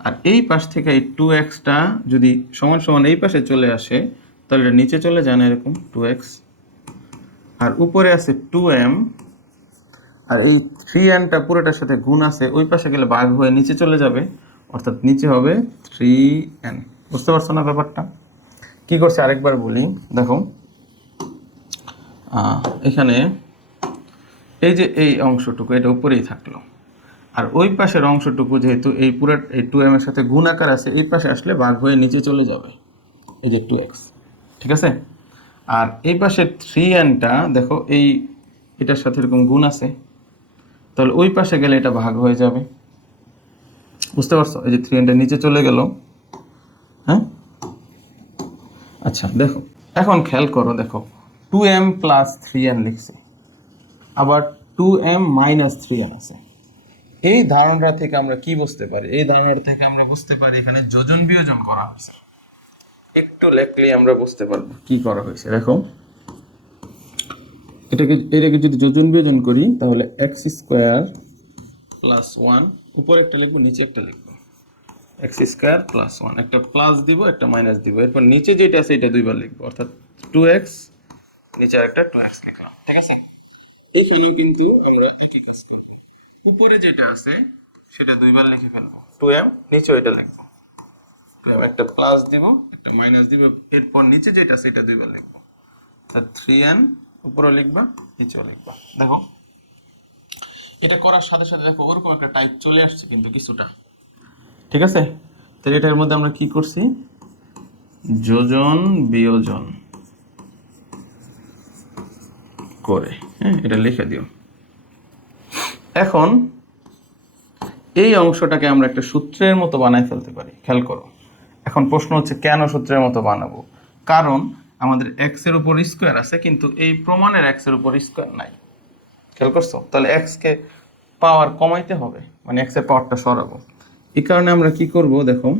আর এই পাশ থেকে এই 2xটা যদি সমান সমান এই পাশে চলে আসে, তাহলে এটা নিচে চলে যায় না, এরকম 2x, আর উপরে আছে 2m, আর এই 3nটা পুরোটার সাথে গুণ আছে, ওই পাশে গেলে ভাগ হয়ে নিচে চলে যাবে, অর্থাৎ নিচে হবে 3n। বুঝতে পারছো না ব্যাপারটা? কি করছে আরেকবার বলি, দেখো এখানে এই যে এই অংশটুকু এটা উপরেই থাকলো, আর ওই পাশের অংশটুকু যেহেতু এই পুরো এই 2m এর সাথে গুণ আকার আছে, এই পাশে আসলে ভাগ হয়ে নিচে চলে যাবে, এই যে 2x, ঠিক আছে? আর এই পাশে 3nটা দেখো এই এটার সাথে এরকম গুণ আছে, তাহলে ওই পাশে গেলে এটা ভাগ হয়ে যাবে। বুঝতে পারছো? এই যে 3nটা নিচে চলে গেল। হ্যাঁ, আচ্ছা দেখো এখন খেয়াল করো, দেখো 2m প্লাস 3n লিখছে, আবার 2m মাইনাস 3n আছে। এই ধারণা থেকে আমরা কি বুঝতে পারি? এই ধারণা থেকে আমরা বুঝতে পারি এখানে যোজন বিয়োজন করা হয়েছে। একটু লেখলে আমরা বুঝতে পারবো কি করা হয়েছে। দেখো এটাকে যদি যোজন বিয়োজন করি, তাহলে x স্কয়ার প্লাস 1, উপরে একটা লিখবো নিচে একটা লিখবো, x স্কয়ার প্লাস 1, একটা প্লাস দিব একটা মাইনাস দিব, এরপর নিচে যেটা আছে এটা দুইবার লিখবো, অর্থাৎ 2x, নিচে আরেকটা 2x লিখলাম, ঠিক আছে? এখানেও কিন্তু আমরা একই কাজ করব, উপরে যেটা আছে সেটা দুইবার লিখে ফেলবো, 2m, নিচে এটা লিখবো 2m, একটা প্লাস দিব একটা মাইনাস দিব, এরপর নিচে যেটা আছে এটা দুইবার লিখবো, অর্থাৎ 3n, উপরে লিখবা নিচেও লিখবা। দেখো এটা করার সাথে সাথে দেখো ওরকম একটা টাইপ চলে আসছে কিন্তু কিছুটা, ঠিক আছে? তাহলে এটার মধ্যে আমরা কি করছি? যোজন বিয়োজন করে, হ্যাঁ, এটা লিখে দিও। এখন এই অংশটাকে আমরা একটা সূত্রের মতো বানায় ফেলতে পারি, খেয়াল করো। এখন প্রশ্ন হচ্ছে কেন সূত্রের মতো বানাবো? কারণ আমাদের এক্স এর উপর স্কোয়ার আছে, কিন্তু এই প্রমাণের এক্স এর উপর স্কোয়ার নাই। খেয়াল করছো? তাহলে এক্স কে পাওয়ার কমাইতে হবে, মানে এক্স এর পাওয়ারটা সরাবো। এই কারণে আমরা কি করব দেখো,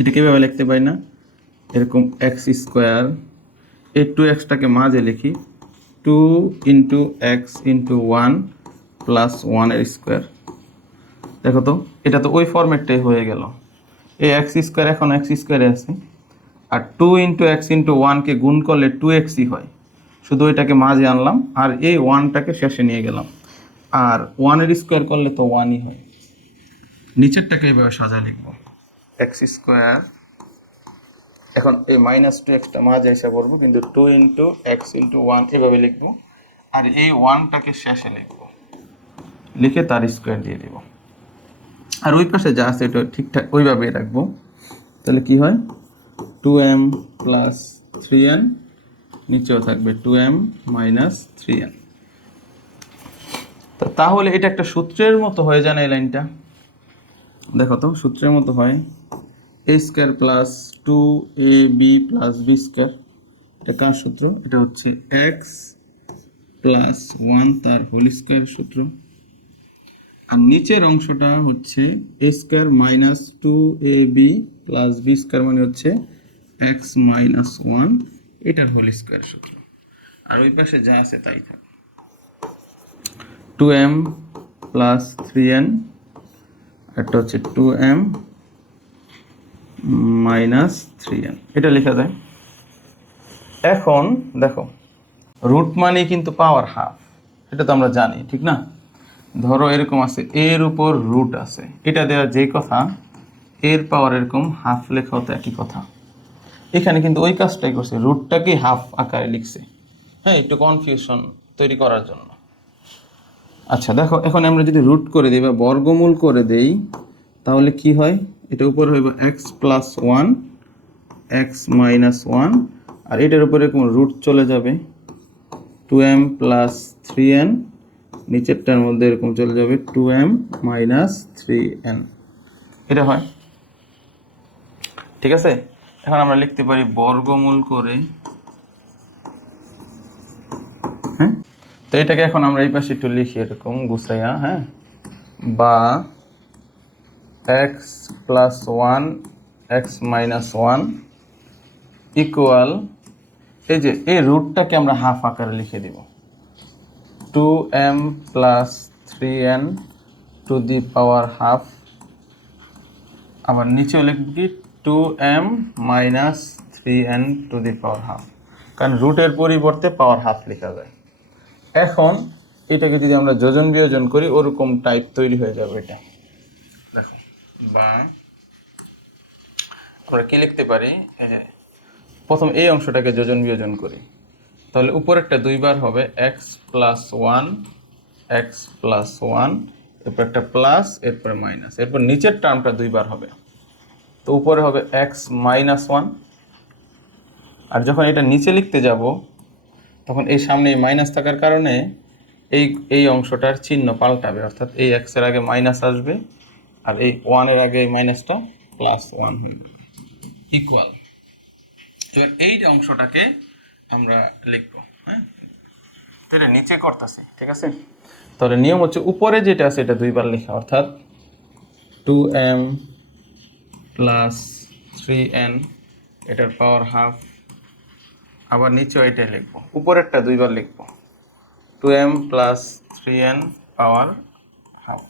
এটা কিভাবে লিখতে পারি না, এরকম এক্স স্কোয়ার, এই 2x-টাকে মাঝে লিখি, 2 ইন্টু এক্স ইন্টু 1 প্লাস 1 এর স্কোয়ার। দেখো তো, এটা তো ওই ফরম্যাটটাই হয়ে গেল। এই এক্স স্কোয়ার এখন এক্স স্কোয়ারে আছে, আর 2 ইন্টু এক্স ইন্টু 1-কে গুণ করলে 2x-ই হয়। শুধু এটাকে মাঝে আনলাম আর এই 1-টাকে শেষে নিয়ে গেলাম, আর 1 এর স্কোয়ার করলে তো 1-ই হয়। নিচেরটাকে এইভাবে সাজায় লিখবো, এক্স স্কোয়ার, এখন এই মাইনাস 2x-টা মাঝে এসে পড়বো, কিন্তু 2 ইন্টু এক্স ইন্টু 1 এভাবে লিখবো, আর এই 1-টাকে শেষে লিখবো, লিখে তার স্কোয়ার দিয়ে দিব। আর ওই পাশে যা আছে এটা ঠিকঠাক ওইভাবেই রাখবো। তাহলে কি হয়, 2m প্লাস 3n, নিচেও থাকবে 2m মাইনাস 3n। তাহলে এটা একটা সূত্রের মতো হয়ে যায় না? এই লাইনটা দেখো তো, সূত্রের মতো হয়, a square plus 2ab plus b square. এটা কার সূত্র? এটা হচ্ছে x প্লাস 1 তার হোল স্কোয়ার সূত্র। আর নিচের অংশটা হচ্ছে a square minus 2ab plus b square, মানে হচ্ছে x মাইনাস 1 এটার হোল স্কোয়ার সূত্র। আর ওই পাশে যা আছে তাই থাকে, 2m প্লাস 3n, একটা হচ্ছে 2m মাইনাস 3n, এটা লেখা যায়। এখন দেখো, রুট মানে কিন্তু পাওয়ার হাফ, এটা তো আমরা জানি, ঠিক না? ধরো এরকম আছে, এর উপর রুট আছে, এটা দেওয়া যে কথা, এর পাওয়ার এরকম হাফ লেখা হতো একই কথা। এখানে কিন্তু ওই কাজটাই করছে, রুটটাকে হাফ আকারে লিখছে, হ্যাঁ, একটু কনফিউশন তৈরি করার জন্য। আচ্ছা দেখো, এখন আমরা যদি রুট করে দিই বা বর্গমূল করে দেই, তাহলে কি হয়, এটা উপরে হইব এক্স প্লাস 1 এক্স মাইনাস 1, আর এটার উপরে এরকম রুট চলে যাবে 2m প্লাস 3n, নিচেরটার মধ্যে এরকম চলে যাবে 2m মাইনাস 3n, এটা হয়। ঠিক আছে, এখন আমরা লিখতে পারি বর্গমূল করে, হ্যাঁ। তো এটাকে এখন আমরা এই পাশে একটু লিখি এরকম গুছাইয়া, হ্যাঁ, বা x plus 1 x minus 1 equal, এই যে এই রুটটাকে আমরা হাফ আকারে লিখে দিব, 2m plus 3n to the power half, আবার নিচেও লিখব কি 2m minus 3n to the power half, কারণ রুটের পরিবর্তে পাওয়ার হাফ লেখা যায়। এখন এটাকে যদি আমরা যোজন বিয়োজন করি, ওরকম টাইপ তৈরি হয়ে যাবে এটা, দেখো। বা আমরা কি লিখতে পারি, প্রথম এই অংশটাকে যোজন বিয়োজন করি, তাহলে উপরেরটা দুইবার হবে এক্স প্লাস 1 এক্স প্লাস 1, এরপর একটা প্লাস, এরপরে মাইনাস, এরপর নিচের টার্মটা দুইবার হবে, তো উপরে হবে এক্স মাইনাস 1। আর যখন এটা নিচে লিখতে যাব, তখন এই সামনে মাইনাস থাকার কারণে এই অংশটার চিহ্ন পাল্টাবে, অর্থাৎ এই এক্স এর আগে মাইনাস আসবে, আর এই 1 এর আগে মাইনাসটা প্লাস 1 হবে, ইকুয়াল। এবার এই অংশটাকে আমরা লিখবো, হ্যাঁ, তো এটা নিচে করতেছি, ঠিক আছে। তাহলে নিয়ম হচ্ছে উপরে যেটা আছে এটা দুইবার লেখা, অর্থাৎ 2m প্লাস 3n এটার পাওয়ার হাফ, আবার নিচেও এটাই লিখবো, উপরেরটা দুইবার লিখবো, 2m plus 3n power half,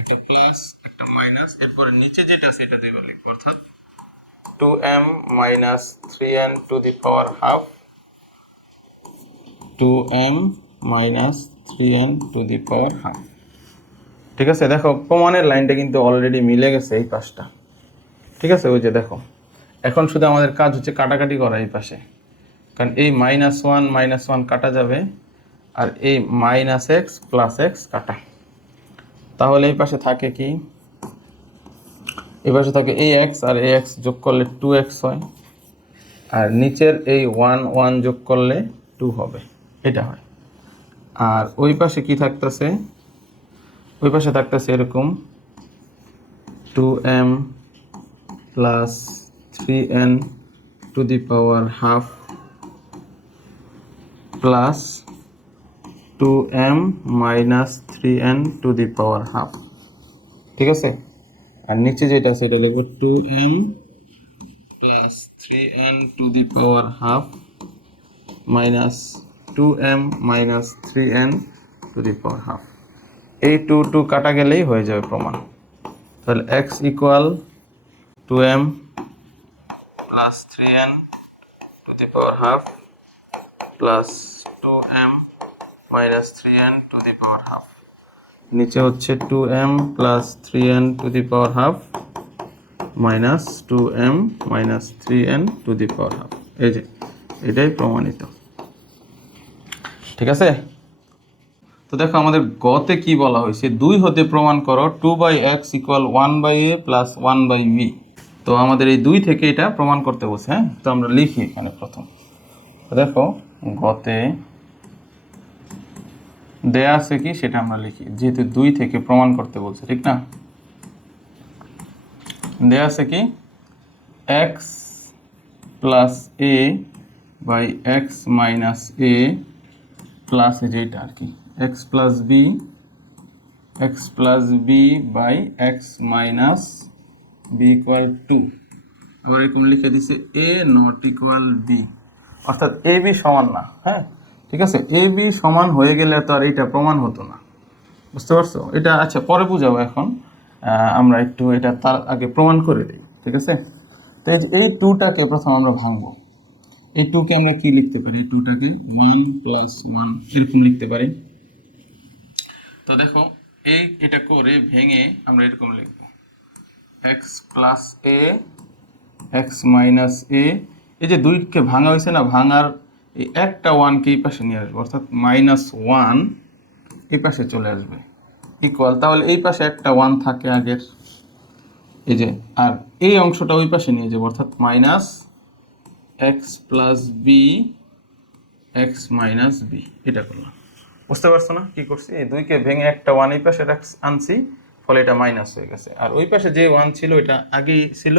একটা প্লাস একটা মাইনাস, এরপরে নিচে যেটা আছে এটা দুইবার লিখবো, অর্থাৎ 2m minus 3n to the power half, 2m minus 3n to the power half. ঠিক আছে, দেখো প্রমাণের লাইনটা কিন্তু অলরেডি মিলে গেছে এই পাশটা, ঠিক আছে। ওই যে দেখো, এখন শুধু আমাদের কাজ হচ্ছে কাটাকাটি করা এই পাশে, কারণ এই -1 কাটা যাবে, আর এই -x প্লাস x কাটা, তাহলে এই পাশে থাকে কি, এই পাশে থাকে এই x, আর এই x যোগ করলে 2x হয়, আর নিচের এই 1 যোগ করলে 2 হবে। এটা হয়। আর ওই পাশে কি থাকতেছে, ওই পাশে থাকতেছে এরকম 2m plus 3n to the power half plus 2m minus 3n to the power half. ঠিক আছে, আর নিচে যেটা আছে এটা লিখবো 2m plus 3n to the power half minus 2m minus 3n to the power half. এই 2 কাটা গেলেই হয়ে যাবে প্রমাণ। তাহলে x equal 2m plus 3n to the power half plus 2m minus 3n to the power half. নিচে হচ্ছে 2m plus 3n to the power half minus 2m minus 3n to the power half. এই যে এটাই প্রমাণিত। ঠিক আছে, তো দেখো আমাদের গতে কি বলা হয়েছে, 2 হতে প্রমাণ করো 2/x equal 1/a plus 1/b। তো আমাদের এই 2 থেকে এটা প্রমাণ করতে বলছে। হ্যাঁ, তো আমরা লিখি এখানে প্রথম। দেখো গতে দেয়া আছে কি সেটা আমরা লিখি, যেহেতু 2 থেকে প্রমাণ করতে বলছে, ঠিক না? দেয়া আছে কি x plus a by x minus a plus যেটা আর কি x plus b by x minus b equal 2। আবার এরকম লিখে দিছে a নট ইকুয়াল b, অর্থাৎ a b সমান না। হ্যাঁ, ঠিক আছে, a b সমান হয়ে গেলে তো আর এইটা প্রমাণ হতো না। বুঝতে পারছো? এটা আচ্ছা পরে বুঝাবো, এখন আমরা একটু এটা তার আগে প্রমাণ করে দিই। ঠিক আছে, তো এই 2টাকে প্রথম আমরা ভাঙবো। এই 2কে আমরা কি লিখতে পারি, 2টাকে 1 প্লাস 1 এরকম লিখতে পারি। তো দেখো এটা করে ভেঙে আমরা এরকম লিখব x plus a x minus a। এই যে 2কে ভাঙা হয়েছে না, ভাঙার এই একটা 1কে এই পাশে নিয়ে আসবে, অর্থাৎ -1 এই পাশে চলে আসবে ইকুয়াল। তাহলে এই পাশে একটা 1 থাকে আগের, এই যে, আর এই অংশটা ওই পাশে নিয়ে যাবো, অর্থাৎ minus x plus b x minus b। এটা করলাম। বুঝতে পারছো না কি করছি? এই 2কে ভেঙে একটা 1 এই পাশে আনছি, ফলে এটা মাইনাস হয়ে গেছে। আর ওই পাশে যে 1 ছিল এটা আগেই ছিল,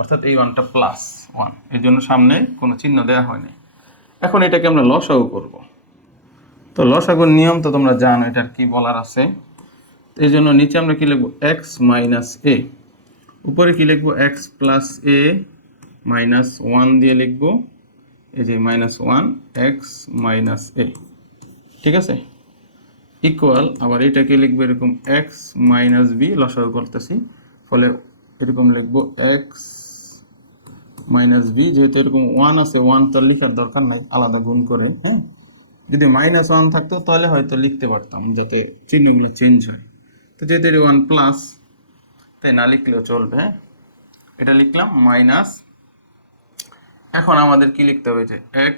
অর্থাৎ এই 1টা প্লাস 1, এর জন্য সামনে কোনো চিহ্ন দেওয়া হয়নি। এখন এটাকে আমরা লসাগু করব। তো লসাগুর নিয়ম তো তোমরা জানো, এটার কি বলার আছে। এই জন্য নিচে আমরা কি লিখবো x মাইনাস a, উপরে কি লিখবো x প্লাস a মাইনাস 1 দিয়ে লিখবো এই যে -1 x মাইনাস a। ঠিক আছে, ইকুয়াল আবার এটাকে লিখবো এরকম x মাইনাস b, লসাগু করতেছি, ফলে এরকম লিখবো x মাইনাস b। যেহেতু এরকম 1 আছে, 1 তো লেখার দরকার নাই, আলাদা গুণ করে। হ্যাঁ, যদি -1 থাকতো তাহলে হয়তো লিখতে পারতাম, যাতে চিহ্নগুলো চেঞ্জ হয়। তো যেহেতু 1 প্লাস, তাই না লিখলেও চলবে। হ্যাঁ, এটা লিখলাম মাইনাস। এখন আমাদের কি লিখতে হবে, যে x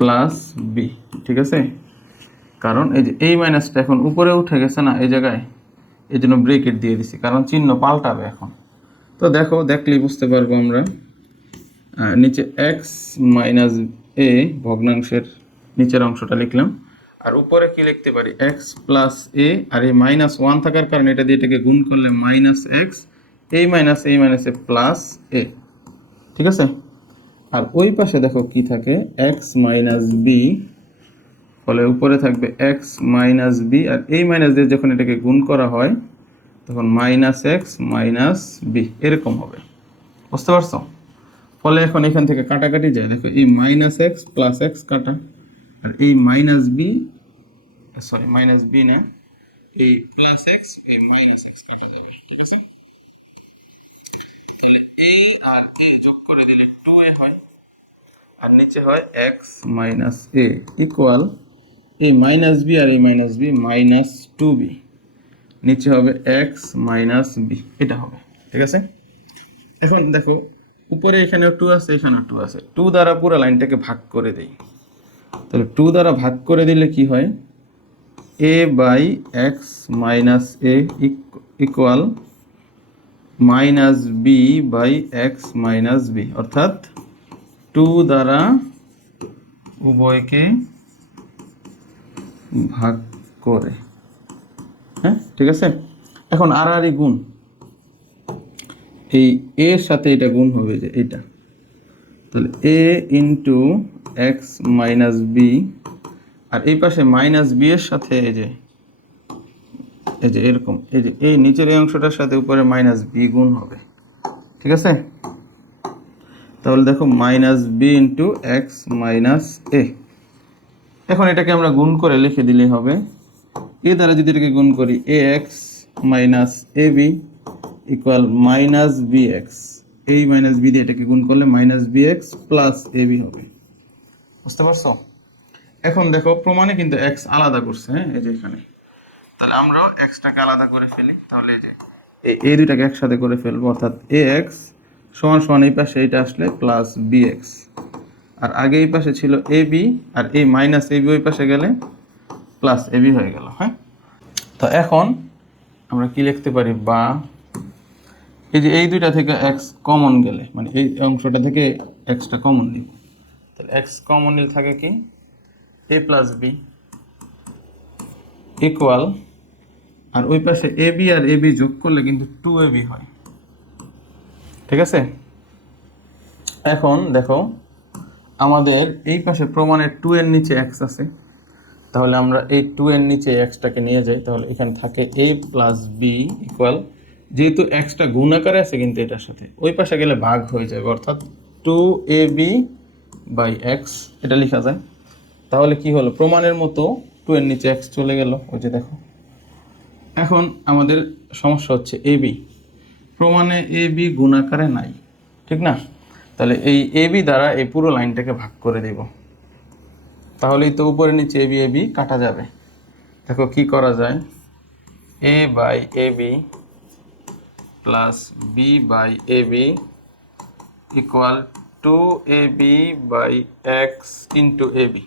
প্লাস b। ঠিক আছে, কারণ এই যে এই মাইনাসটা এখন উপরে উঠে গেছে না এই জায়গায়, এই জন্য ব্রেকেট দিয়ে দিছি, কারণ চিহ্ন পাল্টাবে এখন। তো দেখো, দেখলেই বুঝতে পারবো আমরা। নিচে x মাইনাস a ভগ্নাংশের নিচের অংশটা লিখলাম, আর উপরে কি লিখতে পারি x প্লাস a, আর এই -1 থাকার কারণে এটা দিয়ে এটাকে গুণ করলে মাইনাস x, এই মাইনাসে প্লাস a। ঠিক আছে, আর ওই পাশে দেখো কি থাকে x মাইনাস b, ফলে উপরে থাকবে x মাইনাস b, আর এই মাইনাস দিয়ে যখন এটাকে গুণ করা হয় তখন -x মাইনাস b এরকম হবে। বুঝতে পারছো? ফলে এখন এখান থেকে কাটাকাটি যায়, দেখো এই -x প্লাস x কাটা, আর এই মাইনাস b না, এই প্লাস x এই -x কাটা যাবে। ঠিক আছে, তাহলে এই আর a যোগ করে দিলে 2a হয়, আর নিচে হয় x মাইনাস a ইকুয়াল এই মাইনাস b আর এই মাইনাস b -2b, নিচে হবে x মাইনাস b, এটা হবে। ঠিক আছে, এখন দেখো উপরে এখানেও 2 আছে, এখানেও 2 আছে, 2 দ্বারা পুরো লাইনটাকে ভাগ করে দেই। তাহলে 2 দ্বারা ভাগ করে দিলে কি হয়, a by x minus a equal minus b by x minus b, অর্থাৎ 2 দ্বারা উভয়কে ভাগ করে। হ্যাঁ, ঠিক আছে। এখন আর আর গুণ, এই এর সাথে এটা গুণ হবে, যে এটা, তাহলে এ ইন্টু এক্স মাইনাস বি, আর এই পাশে মাইনাস বি এর সাথে এই যে এরকম, এই যে এই নিচের এই অংশটার সাথে উপরে মাইনাস বি গুণ হবে। ঠিক আছে, তাহলে দেখো minus B into X minus A. এখন এটাকে আমরা গুণ করে লিখে দিলেই হবে, এ দ্বারা যদি এটাকে গুণ করি, A X minus A B equal minus B X, এই মাইনাস বি দিয়ে এটাকে গুণ করলে minus B X plus A B হবে। বুঝতে পারছো? এখন দেখো প্রমাণে কিন্তু এক্স আলাদা করছে, হ্যাঁ, এই যে এখানে, তাহলে আমরাও এক্সটাকে আলাদা করে ফেলি। তাহলে এই যে এই দুইটাকে একসাথে করে ফেলবো, অর্থাৎ এ এক্স সমান সমান এই পাশে এইটা আসলে প্লাস বি এক্স, আর আগে এই পাশে ছিল এ বি, আর এই মাইনাস এ বি ওই পাশে গেলে প্লাস এ বি হয়ে গেল। হ্যাঁ, তো এখন আমরা কি লিখতে পারি, বা এই যে এই দুইটা থেকে এক্স কমন গেলে, মানে এই অংশটা থেকে এক্সটা কমন নিব, তাহলে এক্স কমন নিলে থাকে কি, এ প্লাস বি ইকুয়াল, আর ওই পাশে A B R A B যোগ করলে কিন্তু 2ab হয়। ঠিক আছে, এখন দেখো আমাদের এই পাশে প্রমাণের 2 এর নিচে এক্স আছে, তাহলে আমরা এই 2 এর নিচে এক্সটাকে নিয়ে যাই, তাহলে এখানে থাকে a প্লাস বি ইকুয়াল, যেহেতু এক্সটা গুণ আকারে আছে কিন্তু এটার সাথে, ওই পাশে গেলে ভাগ হয়ে যাবে, অর্থাৎ 2ab বাই এক্স এটা লেখা যায়। তাহলে কি হলো, প্রমাণের মতো 2 এর নিচে এক্স চলে গেল, ওই যে দেখো। এখন আমাদের সমস্যা হচ্ছে এ বি, প্রমাণে এ বি গুণ আকারে নাই, ঠিক না? তাহলে এই এ বি দ্বারা এই পুরো লাইনটাকে ভাগ করে দেব, তাহলেই তো উপরে নিচে এ বি কাটা যাবে। দেখো কি করা যায়, A by A B plus B by A B equal 2ab by X into A B.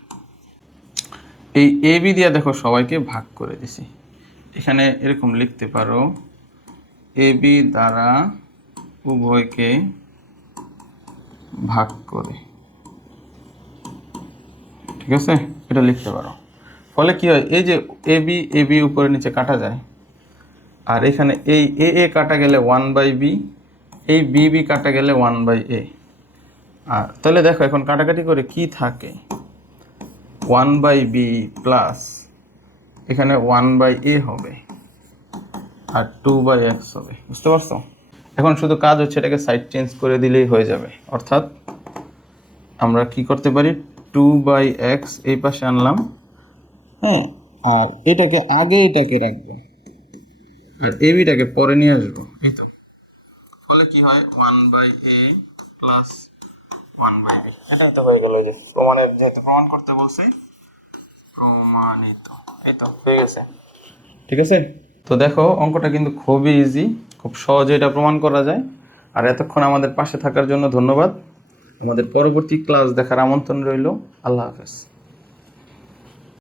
এই এ বি দিয়ে দেখো সবাইকে ভাগ করে দিছি, এখানে এরকম লিখতে পারো, এ বি দ্বারা উভয়কে ভাগ করে। ঠিক আছে, এটা লিখতে পারো। ফলে কি হয়, এই যে এ বি উপরে নিচে কাটা যায়, আর এখানে এই এ কাটা গেলে 1/b, এই বি কাটা গেলে 1/a। আর তাহলে দেখো এখন কাটাকাটি করে কি থাকে, 1/b প্লাস এখানে 1/a হবে, আর 2/x হবে। বুঝতে পারছো? এখন শুধু কাজ হচ্ছে এটাকে সাইড চেঞ্জ করে দিলেই হয়ে যাবে, অর্থাৎ আমরা কি করতে পারি, 2/x এই পাশে আনলাম, হ্যাঁ, আর এটাকে আগে এটাকে রাখবো, আর এ বিটাকে পরে নিয়ে আসবো, এই তো। ফলে কি হয়, 1/a প্লাস 1/b, এটাই তো হয়ে গেল। যে প্রমাণের, যেহেতু প্রমাণ করতে বলছে, প্রমাণিত, এই তো হয়ে গেছে। ঠিক আছে, তো দেখো অঙ্কটা কিন্তু খুবই ইজি, খুব সহজে এটা প্রমাণ করা যায়। আর এতক্ষণ আমাদের পাশে থাকার জন্য ধন্যবাদ। আমাদের পরবর্তী ক্লাস দেখার আমন্ত্রণ রইল। আল্লাহ হাফেজ।